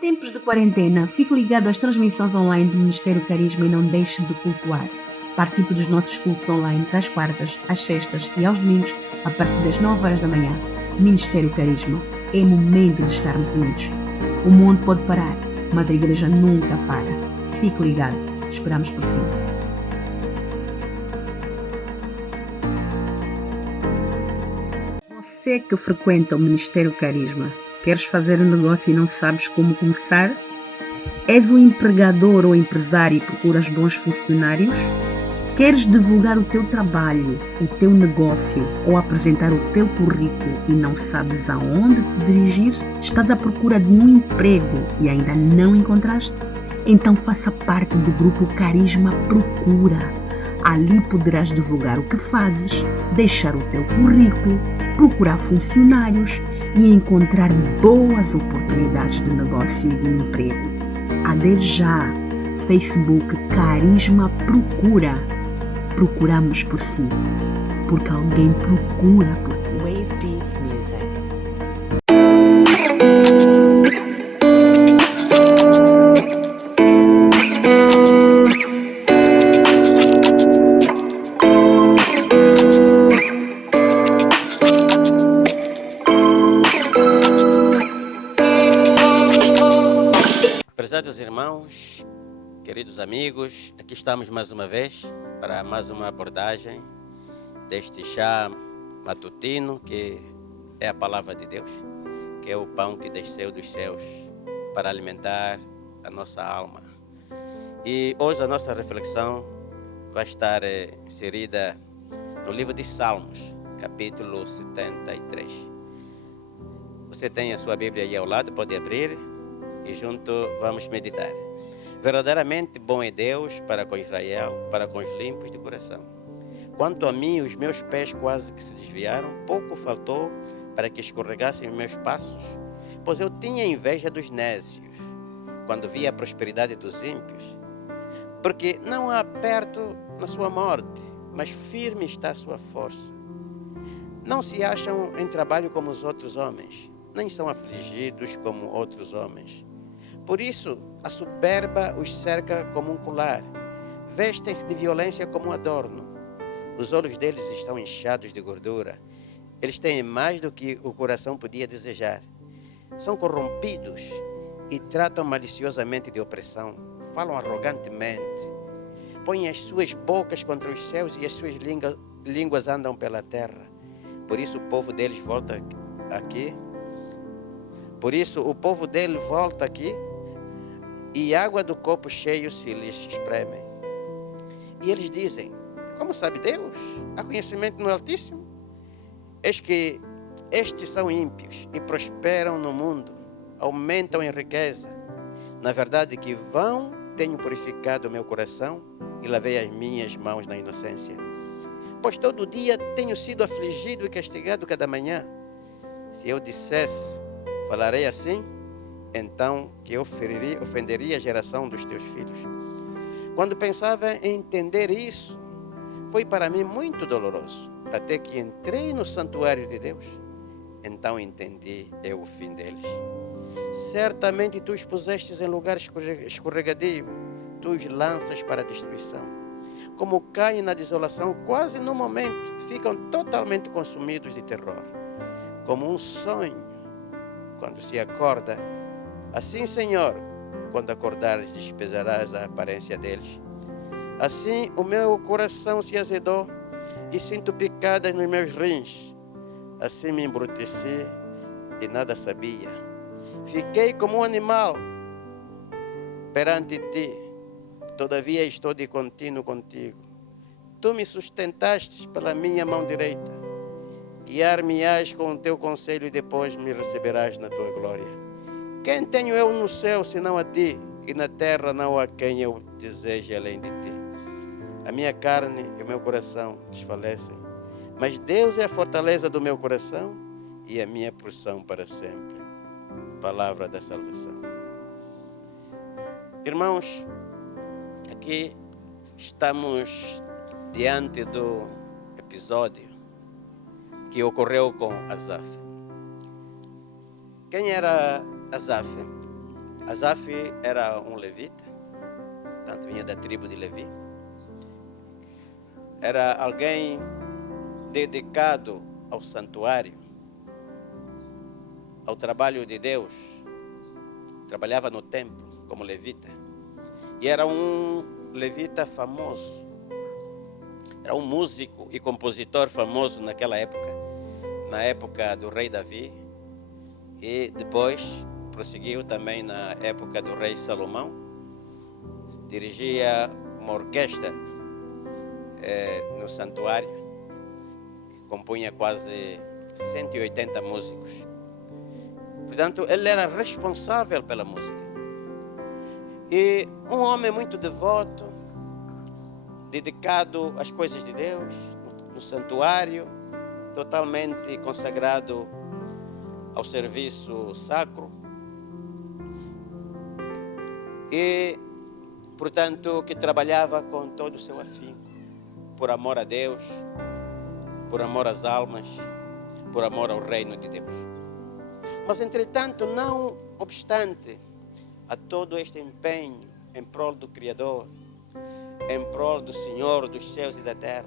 Tempos de quarentena, fique ligado às transmissões online do Ministério Carisma e não deixe de cultuar. Participe dos nossos cultos online às quartas, às sextas e aos domingos, a partir das 9 horas da manhã. Ministério Carisma. É momento de estarmos unidos. O mundo pode parar, mas a igreja nunca para. Fique ligado. Esperamos por si. Você que frequenta o Ministério Carisma, queres fazer um negócio e não sabes como começar? És um empregador ou empresário e procuras bons funcionários? Queres divulgar o teu trabalho, o teu negócio ou apresentar o teu currículo e não sabes aonde te dirigir? Estás à procura de um emprego e ainda não encontraste? Então faça parte do grupo Carisma Procura. Ali poderás divulgar o que fazes, deixar o teu currículo, procurar funcionários e encontrar boas oportunidades de negócio e de emprego. Adere já. Facebook Carisma Procura. Procuramos por si, porque alguém procura por ti. Wave Beats Music. Prezados irmãos, queridos amigos, aqui estamos mais uma vez para mais uma abordagem deste chá matutino, que é a palavra de Deus, que é o pão que desceu dos céus para alimentar a nossa alma. E hoje a nossa reflexão vai estar inserida no livro de Salmos, capítulo 73. Você tem a sua Bíblia aí ao lado, pode abrir e junto vamos meditar. Verdadeiramente bom é Deus para com Israel, para com os limpos de coração. Quanto a mim, os meus pés quase que se desviaram, pouco faltou para que escorregassem os meus passos, pois eu tinha inveja dos nécios, quando via a prosperidade dos ímpios, porque não há perto na sua morte, mas firme está a sua força. Não se acham em trabalho como os outros homens, nem são afligidos como outros homens. Por isso, a soberba os cerca como um colar, vestem-se de violência como um adorno. Os olhos deles estão inchados de gordura, eles têm mais do que o coração podia desejar. São corrompidos e tratam maliciosamente de opressão, falam arrogantemente, põem as suas bocas contra os céus e as suas línguas andam pela terra. Por isso o povo deles volta aqui. Por isso o povo dele volta aqui, e água do copo cheio se lhes espremem. E eles dizem: como sabe Deus? Há conhecimento no Altíssimo? Eis que estes são ímpios e prosperam no mundo, aumentam em riqueza. Na verdade que vão tenho purificado o meu coração e lavei as minhas mãos na inocência. Pois todo dia tenho sido afligido e castigado cada manhã. Se eu dissesse, falarei assim, então que eu ofenderia a geração dos teus filhos. Quando pensava em entender isso, foi para mim muito doloroso, até que entrei no santuário de Deus. Então entendi eu o fim deles. Certamente tu os pusestes em lugar escorregadio, tu os lanças para a destruição. Como caem na desolação, quase no momento, ficam totalmente consumidos de terror. Como um sonho, quando se acorda, assim, Senhor, quando acordares, despesarás a aparência deles. Assim o meu coração se azedou e sinto picadas nos meus rins. Assim me embruteci e nada sabia. Fiquei como um animal perante ti, todavia estou de contínuo contigo. Tu me sustentaste pela minha mão direita. Guiar-me-ás com o teu conselho e depois me receberás na tua glória. Quem tenho eu no céu senão a ti, e na terra não há quem eu deseje além de ti. A minha carne e o meu coração desfalecem, mas Deus é a fortaleza do meu coração e a minha porção para sempre. Palavra da salvação. Irmãos, aqui estamos diante do episódio que ocorreu com Asaf. Quem era Asaf? Asaf era um levita, portanto vinha da tribo de Levi. Era alguém dedicado ao santuário, ao trabalho de Deus. Trabalhava no templo como levita. E era um levita famoso. Era um músico e compositor famoso naquela época, na época do rei Davi. E depois prosseguiu também na época do rei Salomão. Dirigia uma orquestra no santuário, que compunha quase 180 músicos. Portanto, ele era responsável pela música. E um homem muito devoto, dedicado às coisas de Deus, no santuário, totalmente consagrado ao serviço sacro. E, portanto, que trabalhava com todo o seu afinco, por amor a Deus, por amor às almas, por amor ao reino de Deus. Mas, entretanto, não obstante a todo este empenho em prol do Criador, em prol do Senhor dos céus e da terra,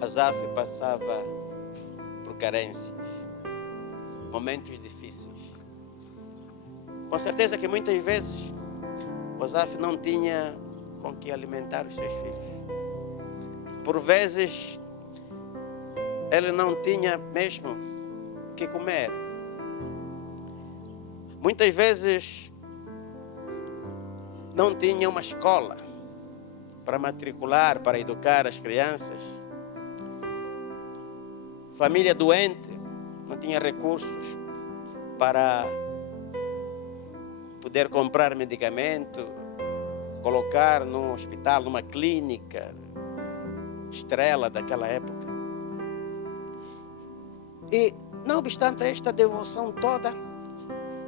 Asaf passava por carências, momentos difíceis. Com certeza que muitas vezes Asaf não tinha com que alimentar os seus filhos. Por vezes ele não tinha mesmo o que comer. Muitas vezes não tinha uma escola para matricular, para educar as crianças. Família doente, não tinha recursos para poder comprar medicamento, colocar no hospital, numa clínica estrela daquela época. E, não obstante esta devoção toda,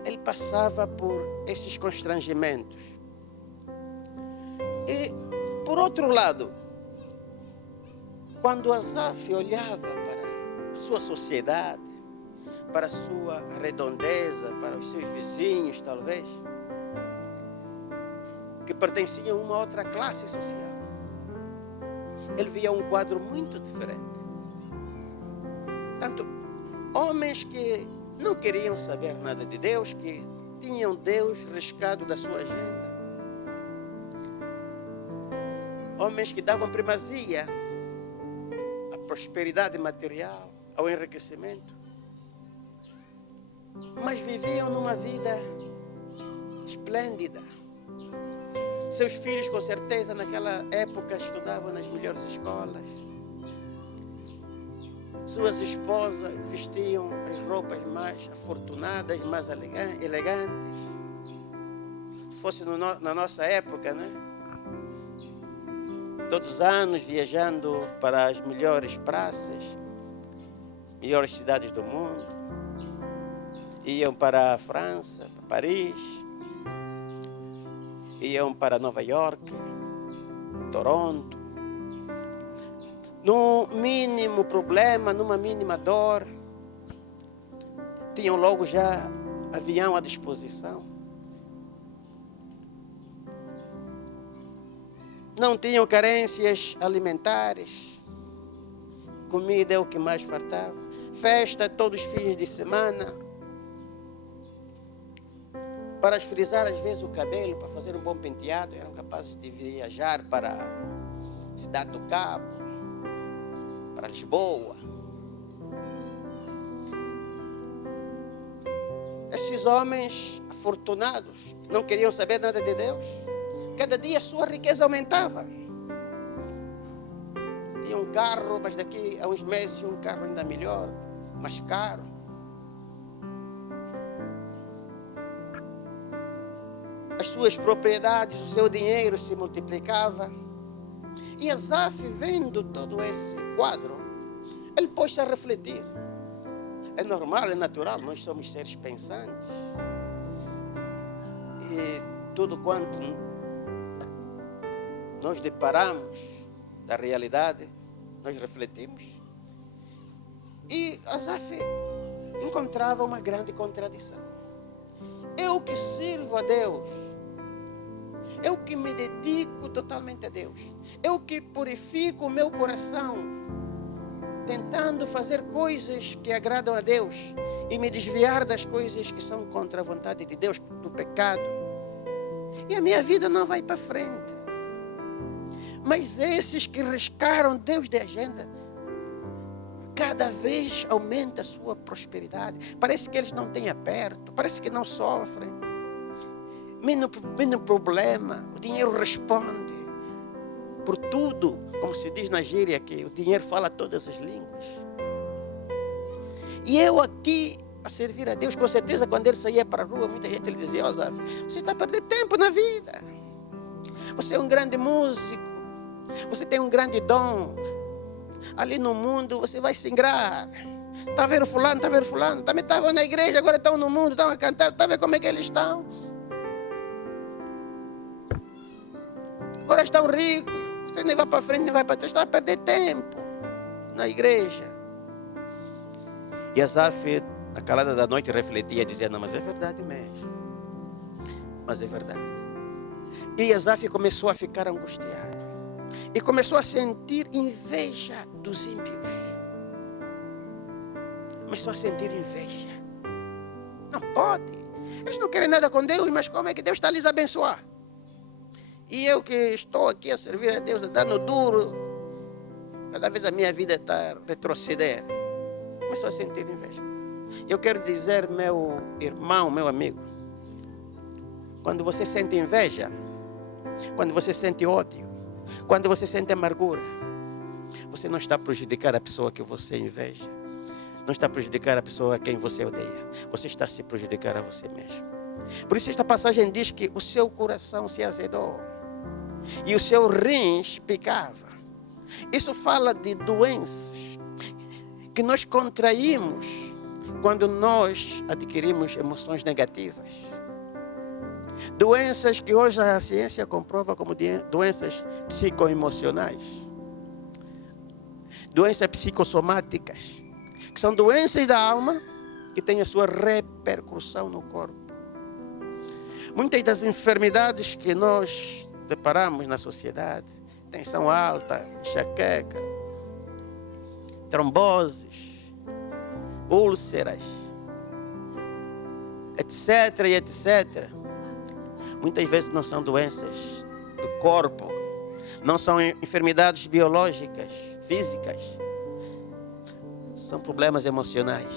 ele passava por esses constrangimentos. E, por outro lado, quando Asaf olhava para a sua sociedade, para a sua redondeza, para os seus vizinhos, talvez, que pertenciam a uma outra classe social, ele via um quadro muito diferente. Tanto homens que não queriam saber nada de Deus, que tinham Deus riscado da sua agenda. Homens que davam primazia à prosperidade material, ao enriquecimento, mas viviam numa vida esplêndida. Seus filhos, com certeza, naquela época estudavam nas melhores escolas. Suas esposas vestiam as roupas mais afortunadas, mais elegantes. Se fosse na nossa época, né? Todos os anos viajando para as melhores praças, melhores cidades do mundo. Iam para a França, para Paris, iam para Nova York, Toronto. No mínimo problema, numa mínima dor, tinham logo já avião à disposição. Não tinham carências alimentares. Comida é o que mais faltava. Festa todos os fins de semana. Para esfrizar às vezes o cabelo, para fazer um bom penteado, eram capazes de viajar para a Cidade do Cabo, para Lisboa. Esses homens afortunados não queriam saber nada de Deus. Cada dia a sua riqueza aumentava. Tinha um carro, mas daqui a uns meses um carro ainda melhor, mais caro. As suas propriedades, o seu dinheiro se multiplicava. E Asaf, vendo todo esse quadro, ele pôs-se a refletir. É normal, é natural, nós somos seres pensantes. E tudo quanto nós deparamos da realidade, nós refletimos. E Asaf encontrava uma grande contradição. Eu que sirvo a Deus. Eu que me dedico totalmente a Deus. Eu que purifico o meu coração, tentando fazer coisas que agradam a Deus e me desviar das coisas que são contra a vontade de Deus, do pecado. E a minha vida não vai para frente. Mas esses que riscaram Deus de agenda, cada vez aumenta a sua prosperidade. Parece que eles não têm aperto, parece que não sofrem. Menos problema, o dinheiro responde por tudo, como se diz na gíria, que o dinheiro fala todas as línguas. E eu aqui a servir a Deus, com certeza quando ele saía para a rua, muita gente lhe dizia: ó Zaf, você está perdendo tempo na vida. Você é um grande músico, você tem um grande dom. Ali no mundo você vai se ingrar. Está a ver o fulano, está a ver o fulano. Também estavam na igreja, agora estão no mundo, estão a cantar. Está a ver como é que eles estão? Agora estão ricos. Você nem vai para frente, nem vai para trás. Está a perder tempo na igreja. E Asaf, na calada da noite, refletia e dizia: não, mas é verdade mesmo. Mas é verdade. E Asaf começou a ficar angustiado. E começou a sentir inveja dos ímpios. Começou a sentir inveja. Não pode. Eles não querem nada com Deus, mas como é que Deus está a lhes abençoar? E eu que estou aqui a servir a Deus, dando duro, cada vez a minha vida está a retroceder. Começou a sentir inveja. Eu quero dizer, meu irmão, meu amigo, quando você sente inveja, quando você sente ódio, quando você sente amargura, você não está a prejudicar a pessoa que você inveja, não está a prejudicar a pessoa a quem você odeia, você está a se prejudicar a você mesmo. Por isso esta passagem diz que o seu coração se azedou e o seu rins picava. Isso fala de doenças que nós contraímos quando nós adquirimos emoções negativas. Doenças que hoje a ciência comprova como doenças psicoemocionais. Doenças psicossomáticas, que são doenças da alma que têm a sua repercussão no corpo. Muitas das enfermidades que nós deparamos na sociedade, tensão alta, enxaqueca, tromboses, úlceras, etc. e etc. Muitas vezes não são doenças do corpo, não são enfermidades biológicas, físicas. São problemas emocionais.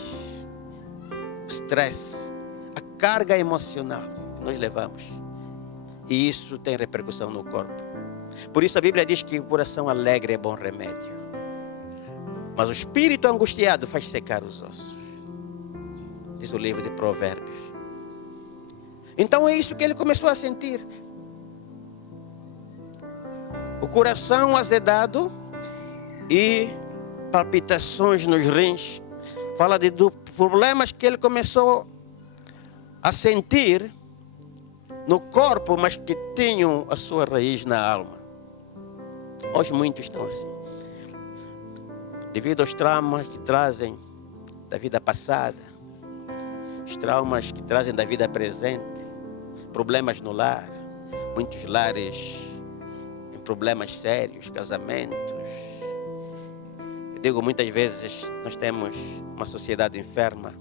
O estresse, a carga emocional que nós levamos. E isso tem repercussão no corpo. Por isso a Bíblia diz que o coração alegre é bom remédio, mas o espírito angustiado faz secar os ossos. Diz o livro de Provérbios. Então é isso que ele começou a sentir. O coração azedado e palpitações nos rins. Fala de problemas que ele começou a sentir no corpo, mas que tinham a sua raiz na alma. Hoje muitos estão assim, devido aos traumas que trazem da vida passada, os traumas que trazem da vida presente, problemas no lar, muitos lares em problemas sérios, casamentos. Eu digo, muitas vezes nós temos uma sociedade enferma,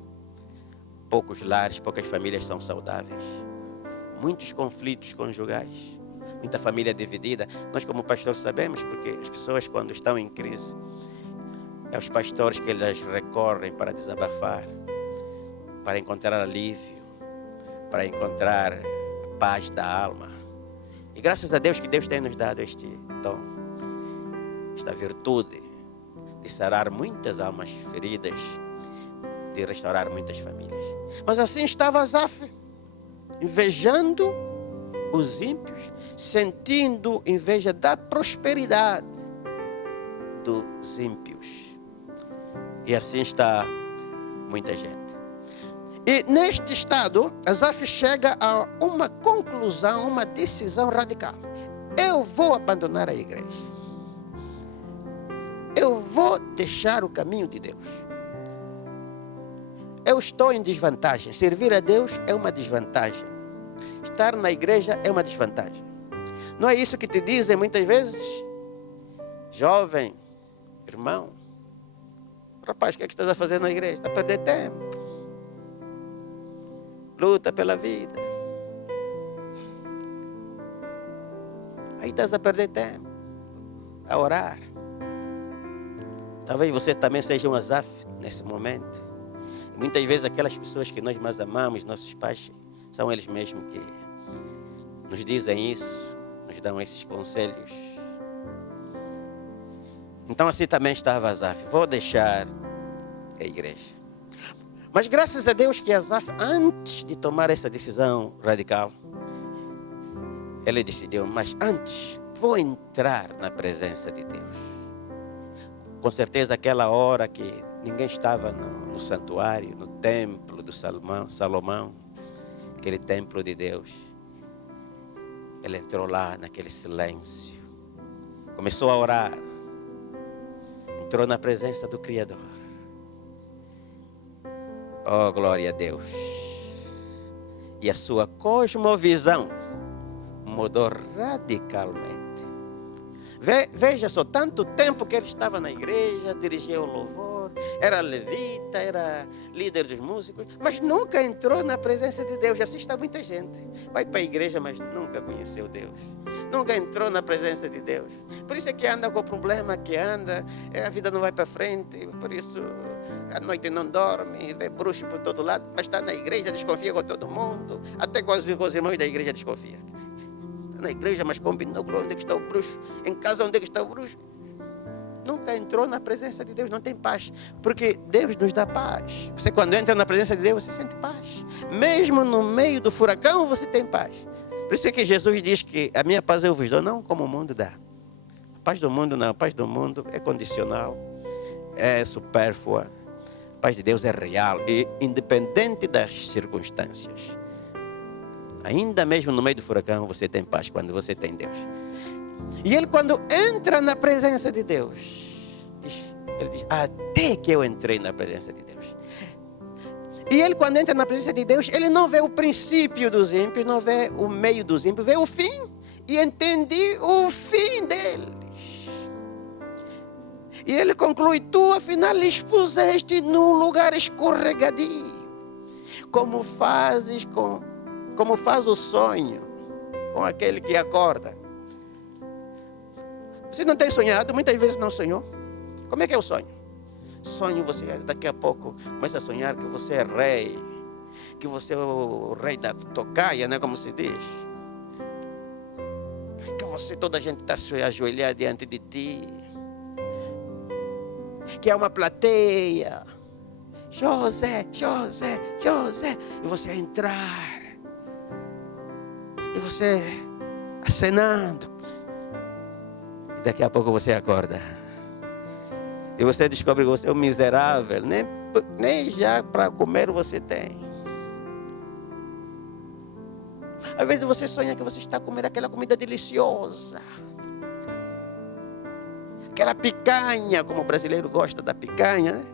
poucos lares, poucas famílias são saudáveis, muitos conflitos conjugais, muita família dividida. Nós como pastores sabemos, porque as pessoas quando estão em crise, é os pastores que eles recorrem para desabafar, para encontrar alívio, para encontrar a paz da alma. E graças a Deus que Deus tem nos dado este dom, esta virtude de sarar muitas almas feridas, de restaurar muitas famílias. Mas assim estava Asaf, invejando os ímpios, sentindo inveja da prosperidade dos ímpios. E assim está muita gente. E neste estado, Asaf chega a uma conclusão, uma decisão radical. Eu vou abandonar a igreja. Eu vou deixar o caminho de Deus. eu estou em desvantagem. Servir a Deus é uma desvantagem. Estar na igreja é uma desvantagem. Não é isso que te dizem muitas vezes? Jovem, irmão, rapaz, o que é que estás a fazer na igreja? Está a perder tempo. Luta pela vida. Aí estás a perder tempo a orar. Talvez você também seja um Asaf nesse momento. Muitas vezes aquelas pessoas que nós mais amamos, nossos pais, são eles mesmos que nos dizem isso, nos dão esses conselhos. Então assim também estava Asaf. Vou deixar a igreja. Mas graças a Deus que Asaf, antes de tomar essa decisão radical, ele decidiu, mas antes vou entrar na presença de Deus. Com certeza aquela hora que ninguém estava no santuário, no templo do Salomão, aquele templo de Deus. Ele entrou lá naquele silêncio, começou a orar, entrou na presença do Criador. Oh, glória a Deus! E a sua cosmovisão mudou radicalmente. Veja só, tanto tempo que ele estava na igreja, dirigia o louvor, era levita, era líder dos músicos, mas nunca entrou na presença de Deus. Assim está muita gente. Vai para a igreja, mas nunca conheceu Deus. Nunca entrou na presença de Deus. Por isso é que anda com o problema que anda, a vida não vai para frente, por isso à noite não dorme, vê bruxo por todo lado, mas está na igreja, desconfia com todo mundo, até com os irmãos da igreja desconfia. Está na igreja, mas combinou onde é que está o bruxo, em casa onde é que está o bruxo. Nunca entrou na presença de Deus, não tem paz, porque Deus nos dá paz. Você quando entra na presença de Deus, você sente paz. Mesmo no meio do furacão, você tem paz. Por isso é que Jesus diz que a minha paz eu vos dou, não como o mundo dá. A paz do mundo não, a paz do mundo é condicional, é supérflua. A paz de Deus é real e independente das circunstâncias. Ainda mesmo no meio do furacão, você tem paz quando você tem Deus. E ele quando entra na presença de Deus, ele diz, até que eu entrei na presença de Deus. E ele quando entra na presença de Deus, ele não vê o princípio dos ímpios, não vê o meio dos ímpios, vê o fim. E entendi o fim deles. E ele conclui, tu afinal expuseste num lugar escorregadio. Como faz o sonho com aquele que acorda. Você não tem sonhado? Muitas vezes não sonhou. Como é que é o sonho? Sonho, você daqui a pouco começa a sonhar que você é rei. Que você é o rei da tocaia, né? Como se diz. Que você, toda a gente está se ajoelhar diante de ti. Que é uma plateia. José, José, José. E você entrar. E você acenando. E daqui a pouco você acorda. E você descobre que você é um miserável. Nem já para comer você tem. Às vezes você sonha que você está comendo aquela comida deliciosa. Aquela picanha, como o brasileiro gosta da picanha, né?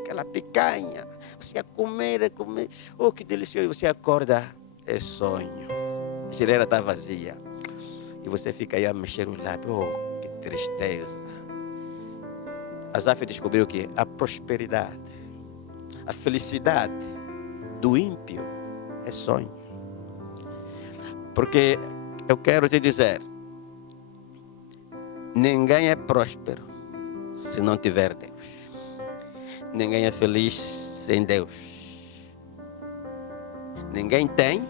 Aquela picanha. Você ia comer, comer. Oh, que delicioso. E você acorda, é sonho. A geladeira está vazia. E você fica aí a mexer os lábios. Oh, que tristeza. Asaf descobriu que a prosperidade, a felicidade do ímpio é sonho. Porque eu quero te dizer, ninguém é próspero se não tiver Deus. Ninguém é feliz sem Deus. Ninguém tem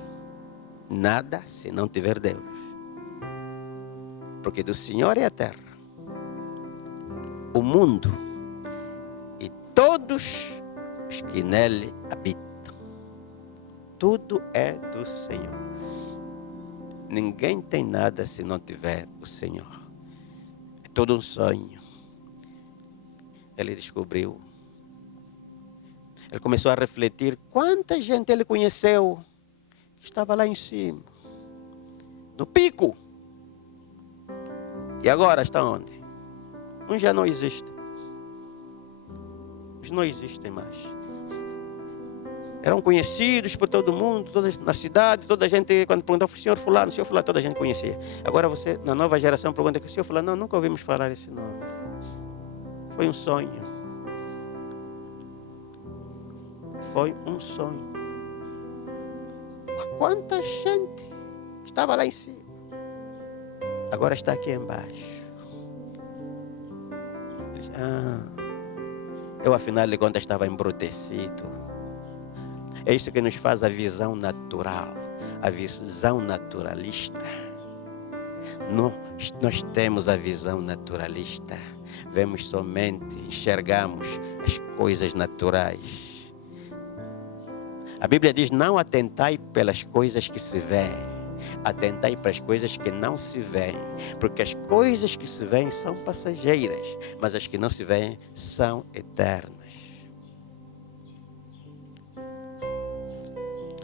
nada se não tiver Deus. Porque do Senhor é a terra, o mundo e todos os que nele habitam. Tudo é do Senhor. Ninguém tem nada se não tiver o Senhor. É todo um sonho. Ele descobriu. Ele começou a refletir quanta gente ele conheceu que estava lá em cima, no pico. E agora está onde? Uns já não existem. Uns não existem mais. Eram conhecidos por todo mundo, na cidade, toda a gente, quando perguntava, senhor fulano, toda a gente conhecia. Agora você, na nova geração, pergunta, senhor fulano, não, nunca ouvimos falar esse nome. Foi um sonho. Foi um sonho. Quanta gente estava lá em cima, agora está aqui embaixo. Eu afinal de contas estava embrutecido. É isso que nos faz a visão natural, a visão naturalista. Nós temos a visão naturalista, vemos somente, enxergamos as coisas naturais. A Bíblia diz, não atentai pelas coisas que se veem, atentai para as coisas que não se veem, porque as coisas que se veem são passageiras, mas as que não se veem são eternas.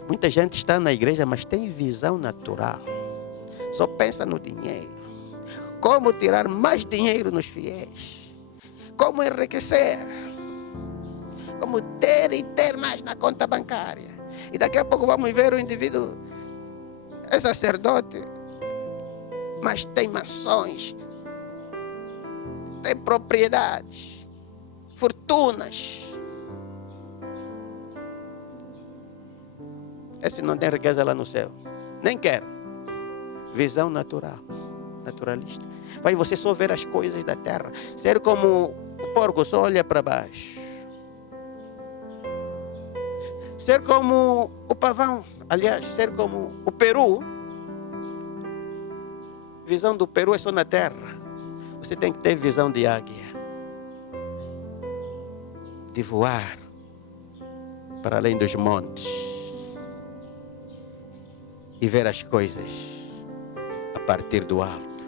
Muita gente está na igreja, mas tem visão natural, só pensa no dinheiro, como tirar mais dinheiro nos fiéis, como enriquecer, como ter e ter mais na conta bancária. E daqui a pouco vamos ver o indivíduo, é sacerdote, mas tem mações, tem propriedades, fortunas. Esse não tem riqueza lá no céu, nem quer. Visão natural, naturalista. Vai você só ver as coisas da terra, ser como o porco, só olha para baixo. Ser como o pavão, aliás, ser como o peru. Visão do peru é só na terra. Você tem que ter visão de águia, de voar para além dos montes e ver as coisas a partir do alto.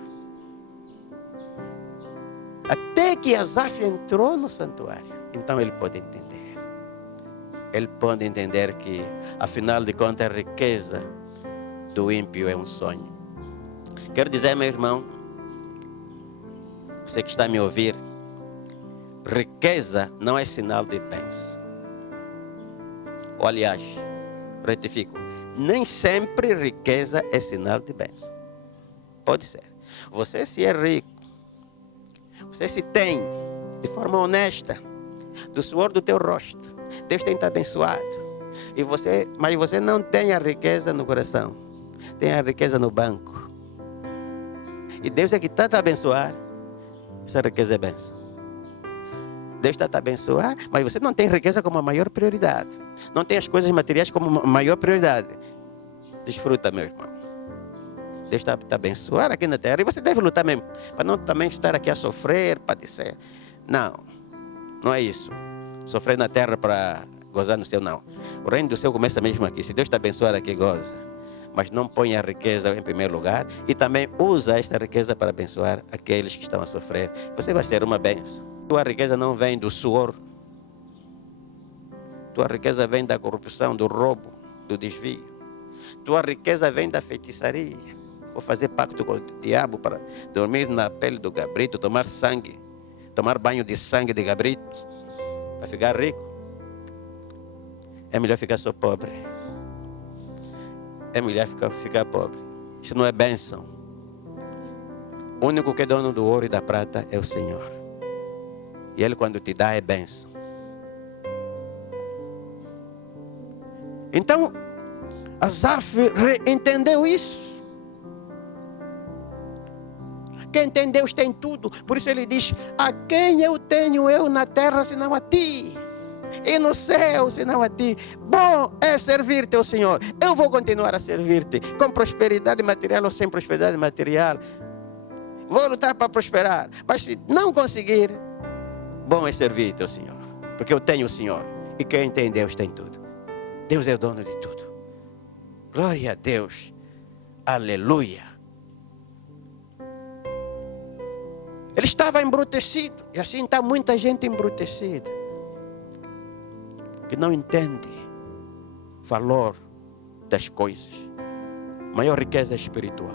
Até que Asaf entrou no santuário, então ele pode entender. Ele pode entender que, afinal de contas, a riqueza do ímpio é um sonho. Quero dizer, meu irmão, você que está a me ouvir, riqueza não é sinal de bênção. Ou, aliás, retifico, nem sempre riqueza é sinal de bênção. Pode ser. Você se é rico, você se tem de forma honesta, do suor do teu rosto, Deus tem te abençoado. Mas você não tem a riqueza no coração, tem a riqueza no banco. E Deus é que está a te abençoar. Essa riqueza é bênção. Deus está a te abençoar, mas você não tem riqueza como a maior prioridade. Não tem as coisas materiais como a maior prioridade. Desfruta, meu irmão. Deus está a te abençoar aqui na terra. E você deve lutar mesmo, para não também estar aqui a sofrer, padecer. Não, não é isso. Sofrer na terra para gozar no céu, não. O reino do céu começa mesmo aqui. Se Deus te abençoar aqui, goza. Mas não põe a riqueza em primeiro lugar. E também usa esta riqueza para abençoar aqueles que estão a sofrer. Você vai ser uma bênção. Tua riqueza não vem do suor. Tua riqueza vem da corrupção, do roubo, do desvio. Tua riqueza vem da feitiçaria. Vou fazer pacto com o diabo para dormir na pele do cabrito, tomar sangue, tomar banho de sangue de cabrito. Para ficar rico, é melhor ficar só pobre. É melhor ficar pobre. Isso não é bênção. O único que é dono do ouro e da prata é o Senhor. E Ele, quando te dá, é bênção. Então, Asaf entendeu isso. Quem tem Deus tem tudo. Por isso ele diz: a quem eu tenho eu na terra senão a ti, e no céu senão a ti. Bom é servir-te, ó Senhor. Eu vou continuar a servir-te, com prosperidade material ou sem prosperidade material. Vou lutar para prosperar. Mas se não conseguir, bom é servir-te, ó Senhor, porque eu tenho o Senhor. E quem tem Deus tem tudo. Deus é o dono de tudo. Glória a Deus. Aleluia. Ele estava embrutecido. E assim está muita gente embrutecida, que não entende o valor das coisas. A maior riqueza é espiritual.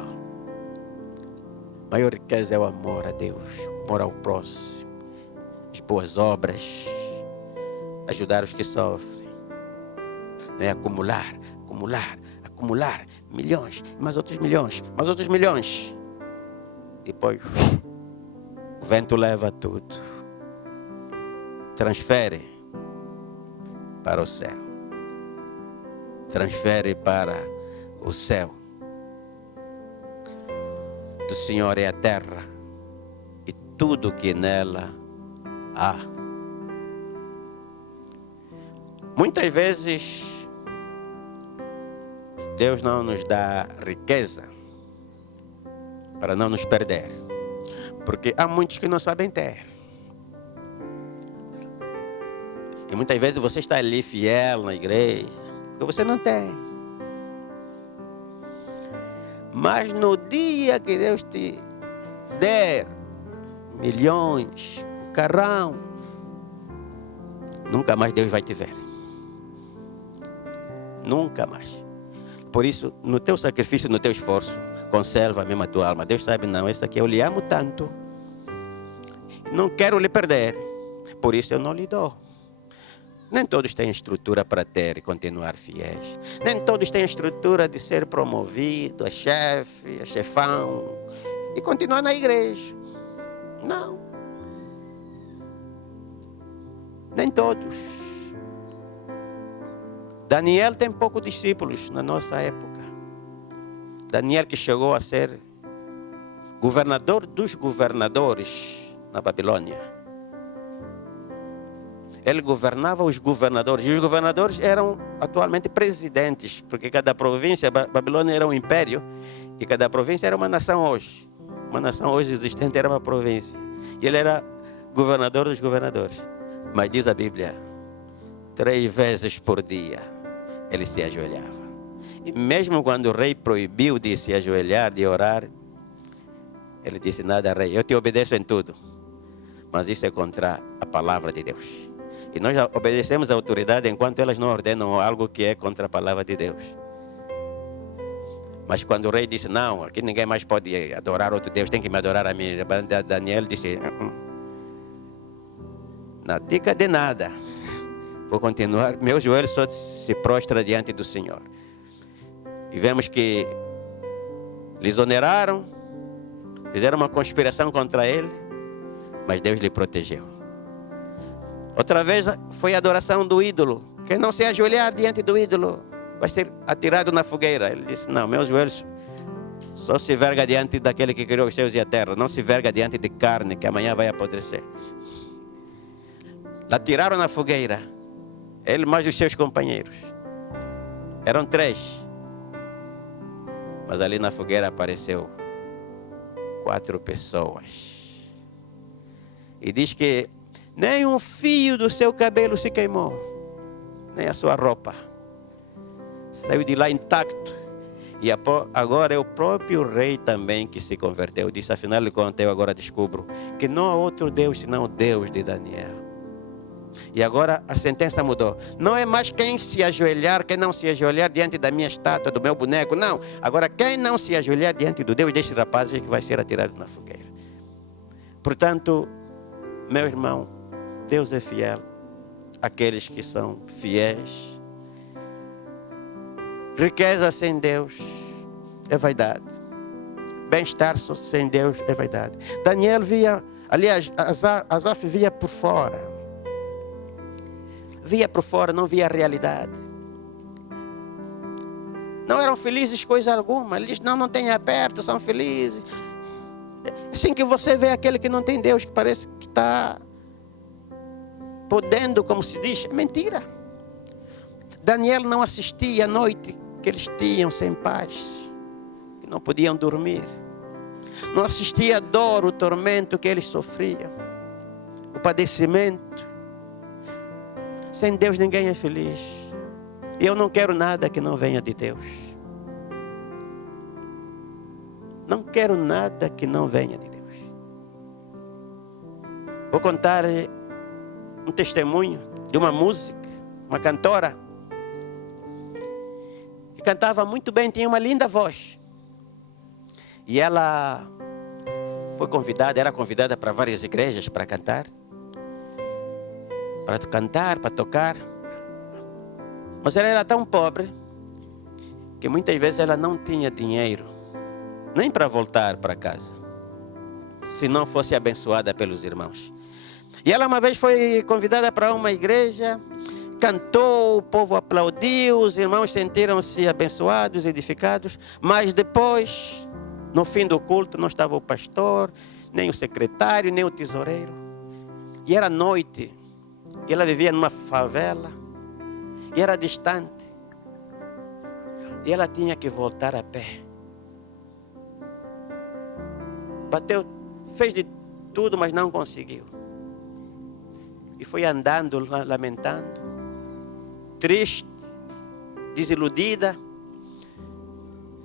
A maior riqueza é o amor a Deus, o amor ao próximo, as boas obras, ajudar os que sofrem, não é? Acumular, milhões, mais outros milhões. Depois, o vento leva tudo. Transfere para o céu. Transfere para o céu. Do Senhor é a terra e tudo que nela há. Muitas vezes Deus não nos dá riqueza para não nos perder, porque há muitos que não sabem ter. E muitas vezes você está ali fiel na igreja, porque você não tem. Mas no dia que Deus te der milhões, um carrão, nunca mais Deus vai te ver. Nunca mais. Por isso, no teu sacrifício, no teu esforço, conserva mesmo a tua alma. Deus sabe, não, esse aqui eu lhe amo tanto. Não quero lhe perder. Por isso eu não lhe dou. Nem todos têm estrutura para ter e continuar fiéis. Nem todos têm estrutura de ser promovido a chefe, a chefão e continuar na igreja. Não. Nem todos. Daniel tem poucos discípulos na nossa época. Daniel que chegou a ser governador dos governadores na Babilônia. Ele governava os governadores. E os governadores eram atualmente presidentes, porque cada província, Babilônia era um império, e cada província era uma nação hoje. Uma nação hoje existente era uma província. E ele era governador dos governadores. Mas diz a Bíblia, 3 vezes por dia ele se ajoelhava. E mesmo quando o rei proibiu de se ajoelhar, de orar, ele disse, nada, rei, eu te obedeço em tudo. Mas isso é contra a palavra de Deus. E nós obedecemos à autoridade enquanto elas não ordenam algo que é contra a palavra de Deus. Mas quando o rei disse, não, aqui ninguém mais pode adorar outro Deus, tem que me adorar a mim. Daniel disse, não diga de nada. Vou continuar, meu joelho só se prostra diante do Senhor. E vemos que lhes oneraram, fizeram uma conspiração contra ele, mas Deus lhe protegeu. Outra vez foi a adoração do ídolo. Quem não se ajoelhar diante do ídolo vai ser atirado na fogueira. Ele disse, não, meus joelhos só se verga diante daquele que criou os céus e a terra. Não se verga diante de carne que amanhã vai apodrecer. Lá tiraram na fogueira. Ele mais os seus companheiros. Eram 3. Mas ali na fogueira apareceu 4 pessoas. E diz que nem um fio do seu cabelo se queimou, nem a sua roupa. Saiu de lá intacto. E agora é o próprio rei também que se converteu. Disse, afinal de contas, eu agora descubro que não há outro Deus senão o Deus de Daniel. E agora a sentença mudou. Não é mais quem se ajoelhar, quem não se ajoelhar diante da minha estátua, do meu boneco. Não. Agora quem não se ajoelhar diante do Deus deste rapaz é que vai ser atirado na fogueira. Portanto, meu irmão, Deus é fiel àqueles que são fiéis. Riqueza sem Deus é vaidade. Bem-estar sem Deus é vaidade. Daniel via, aliás, Asaf via por fora. Via por fora, não via a realidade. Não eram felizes coisa alguma. Eles não têm aperto, são felizes. Assim que você vê aquele que não tem Deus, que parece que está podendo, como se diz, é mentira. Daniel não assistia à noite que eles tinham sem paz, que não podiam dormir. Não assistia a dor, o tormento que eles sofriam, o padecimento. Sem Deus ninguém é feliz. E eu não quero nada que não venha de Deus. Não quero nada que não venha de Deus. Vou contar um testemunho de uma música, uma cantora, que cantava muito bem, tinha uma linda voz. E ela era convidada para várias igrejas para cantar. Para cantar, para tocar. Mas ela era tão pobre que muitas vezes ela não tinha dinheiro nem para voltar para casa, se não fosse abençoada pelos irmãos. E ela uma vez foi convidada para uma igreja, cantou, o povo aplaudiu, os irmãos sentiram-se abençoados, edificados, mas depois, no fim do culto, não estava o pastor, nem o secretário, nem o tesoureiro. E era noite, e ela vivia numa favela, e era distante, e ela tinha que voltar a pé. Bateu, fez de tudo, mas não conseguiu. E foi andando, lamentando, triste, desiludida.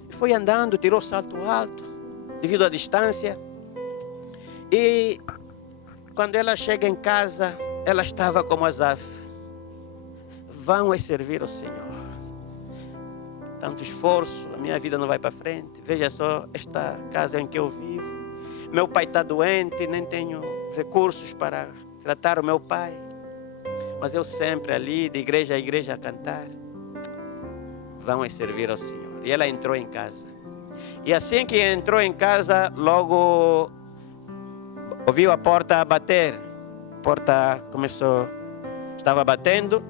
E foi andando, tirou salto alto, devido à distância. E quando ela chega em casa, ela estava como Asaf. Vamos servir ao Senhor. Tanto esforço, a minha vida não vai para frente. Veja só esta casa em que eu vivo. Meu pai está doente, nem tenho recursos para tratar o meu pai. Mas eu sempre ali, de igreja a igreja, a cantar. Vamos servir ao Senhor. E ela entrou em casa. E assim que entrou em casa, logo ouviu a porta a bater. A porta começou, estava batendo.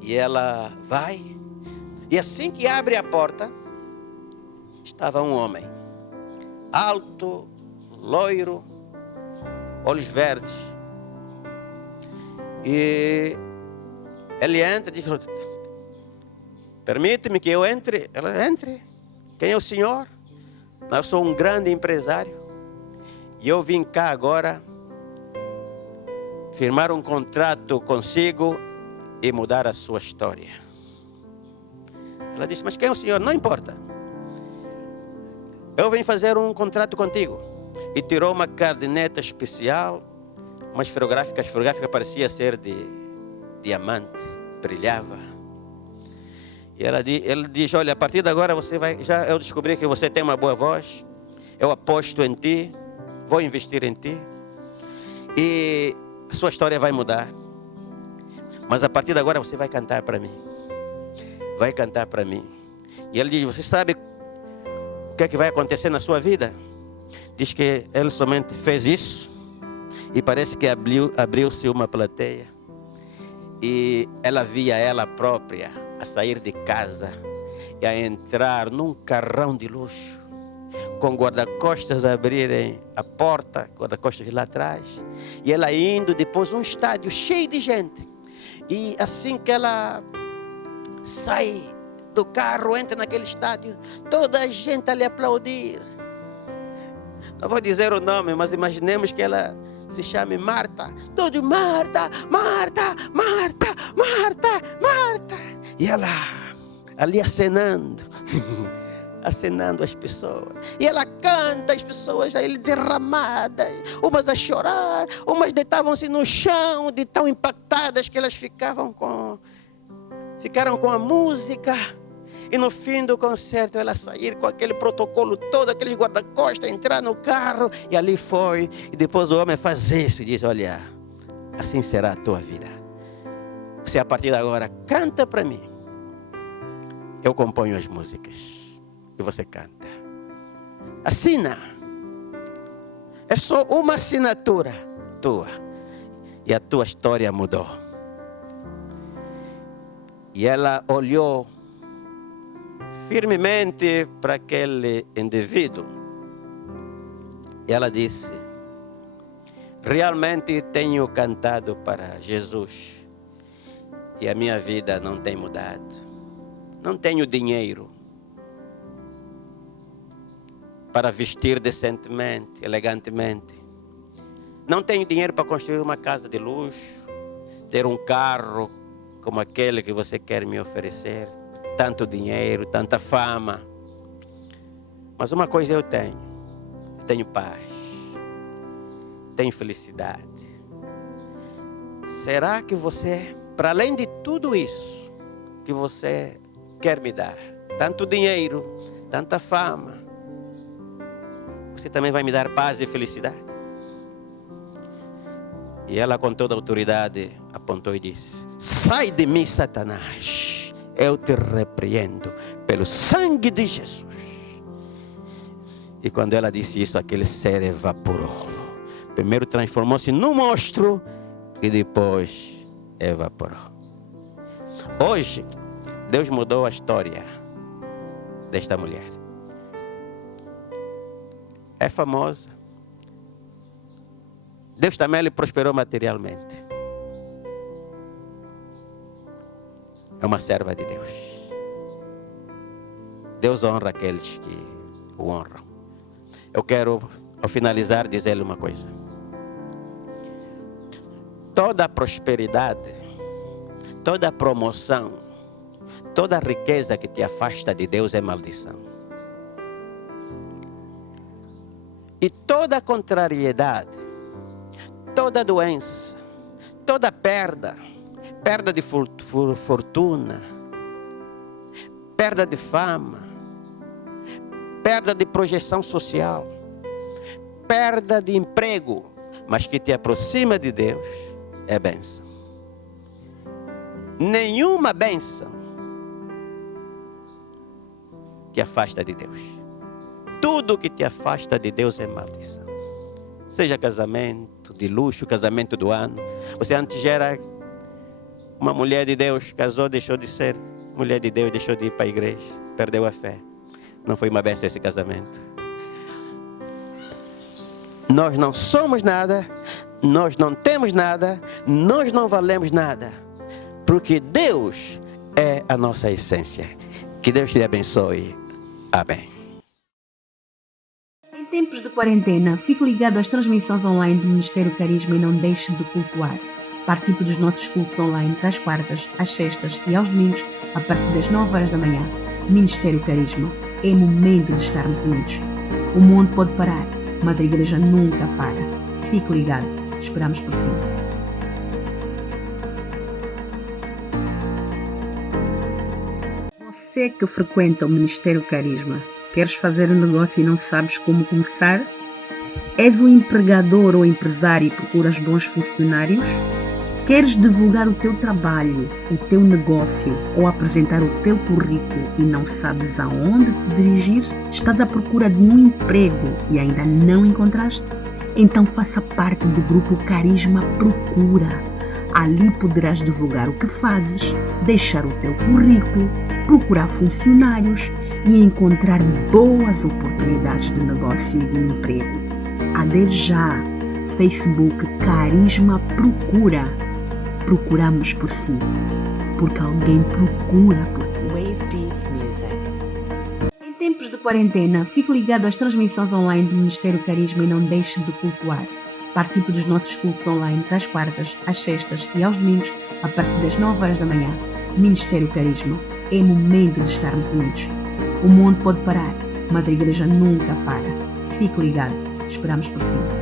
E ela vai. E assim que abre a porta, estava um homem. Alto, loiro, olhos verdes. E ele entra e diz: permite-me que eu entre. Ela entre. Quem é o senhor? Eu sou um grande empresário. E eu vim cá agora firmar um contrato consigo e mudar a sua história. Ela disse: mas quem é o senhor? Não importa. Eu vim fazer um contrato contigo. E tirou uma caderneta especial, uma esferográfica. A esferográfica parecia ser de diamante, brilhava. E ele diz: olha, a partir de agora você vai. Já eu descobri que você tem uma boa voz. Eu aposto em ti, vou investir em ti. E a sua história vai mudar. Mas a partir de agora você vai cantar para mim. Vai cantar para mim. E ele diz: você sabe o que é que vai acontecer na sua vida? Diz que ele somente fez isso e parece que abriu-se uma plateia. E ela via ela própria a sair de casa e a entrar num carrão de luxo, com guarda-costas a abrirem a porta, guarda-costas lá atrás, e ela indo depois um estádio cheio de gente. E assim que ela sai do carro, entra naquele estádio, toda a gente a lhe aplaudir. Não vou dizer o nome, mas imaginemos que ela se chame Marta. Todo Marta, Marta, Marta, Marta, Marta. E ela ali acenando, acenando as pessoas. E ela canta, as pessoas ali derramadas, umas a chorar, umas deitavam-se no chão de tão impactadas que elas ficaram com a música. E no fim do concerto ela sair com aquele protocolo todo, aqueles guarda-costas, entrar no carro, e ali foi. E depois o homem faz isso e diz: olha, assim será a tua vida. Você a partir de agora canta para mim. Eu componho as músicas e você canta. Assina. É só uma assinatura tua. E a tua história mudou. E ela olhou firmemente para aquele indivíduo. E ela disse: realmente tenho cantado para Jesus. E a minha vida não tem mudado. Não tenho dinheiro para vestir decentemente, elegantemente. Não tenho dinheiro para construir uma casa de luxo, ter um carro como aquele que você quer me oferecer. Tanto dinheiro, tanta fama. Mas uma coisa eu tenho paz, tenho felicidade. Será que você, para além de tudo isso que você quer me dar, tanto dinheiro, tanta fama, você também vai me dar paz e felicidade? E ela, com toda a autoridade, apontou e disse: sai de mim, Satanás, eu te repreendo pelo sangue de Jesus. E quando ela disse isso, aquele ser evaporou. Primeiro transformou-se num monstro e depois evaporou. Hoje, Deus mudou a história desta mulher. É famosa. Deus também lhe prosperou materialmente. É uma serva de Deus. Deus honra aqueles que o honram. Eu quero, ao finalizar, dizer-lhe uma coisa. Toda prosperidade, toda promoção, toda riqueza que te afasta de Deus é maldição. E toda contrariedade, toda doença, toda perda de fortuna, perda de fama, perda de projeção social, perda de emprego, mas que te aproxima de Deus, é bênção. Nenhuma bênção te afasta de Deus. Tudo que te afasta de Deus é maldição. Seja casamento de luxo, casamento do ano. Você antes já era uma mulher de Deus, casou, deixou de ser mulher de Deus, deixou de ir para a igreja, perdeu a fé. Não foi uma bênção esse casamento. Nós não somos nada, nós não temos nada, nós não valemos nada, porque Deus é a nossa essência. Que Deus te abençoe. Amém. Em tempos de quarentena, fique ligado às transmissões online do Ministério Carisma e não deixe de cultuar. Participe dos nossos cultos online às quartas, às sextas e aos domingos, a partir das 9 horas da manhã. Ministério Carisma. É momento de estarmos unidos. O mundo pode parar, mas a igreja nunca para. Fique ligado. Esperamos por si. Você que frequenta o Ministério Carisma, queres fazer um negócio e não sabes como começar? És um empregador ou empresário e procuras bons funcionários? Queres divulgar o teu trabalho, o teu negócio ou apresentar o teu currículo e não sabes aonde te dirigir? Estás à procura de um emprego e ainda não encontraste? Então faça parte do grupo Carisma Procura. Ali poderás divulgar o que fazes, deixar o teu currículo, procurar funcionários e encontrar boas oportunidades de negócio e de emprego. Adere já. Facebook Carisma Procura. Procuramos por si, porque alguém procura por ti. Wave Beats Music. Em tempos de quarentena, fique ligado às transmissões online do Ministério Carisma e não deixe de cultuar. Participe dos nossos cultos online às quartas, às sextas e aos domingos, a partir das 9 horas da manhã. Ministério Carisma. É momento de estarmos unidos. O mundo pode parar, mas a igreja nunca para. Fique ligado. Esperamos por si.